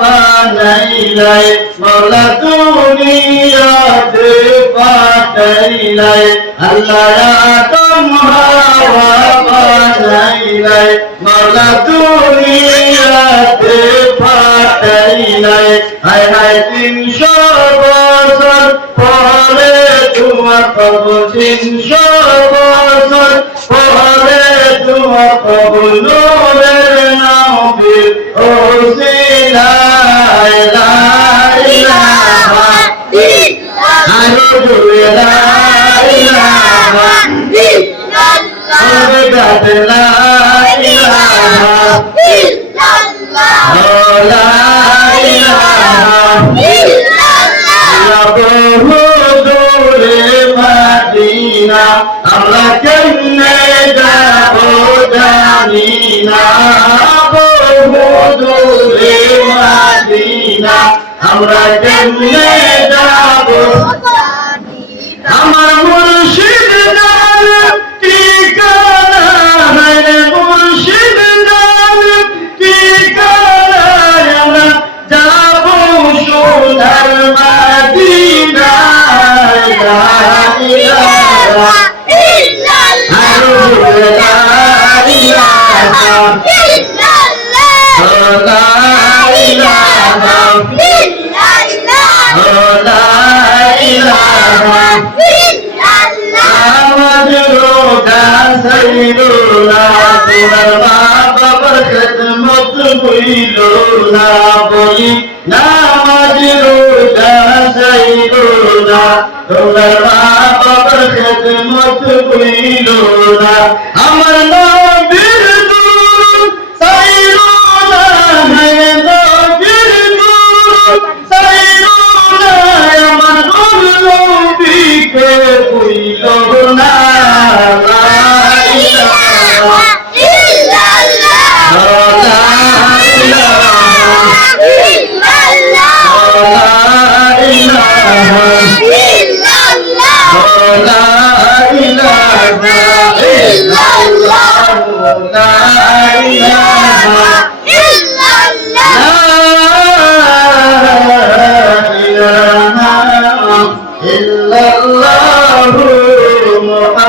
বানাইলাই মৌলা দুনিয়াতে পাঠাইলাই আল্লাহ তিনশো বছর পরে তোমার কবর তিনশো বছর আমরা কেমনে আমরা কেমনে যাব? আমার মুর্শিদ হইল না বলি নামাজ রোজা সইলো না। তোমার মা বাবার খেদমত হইল না। আমার নবীর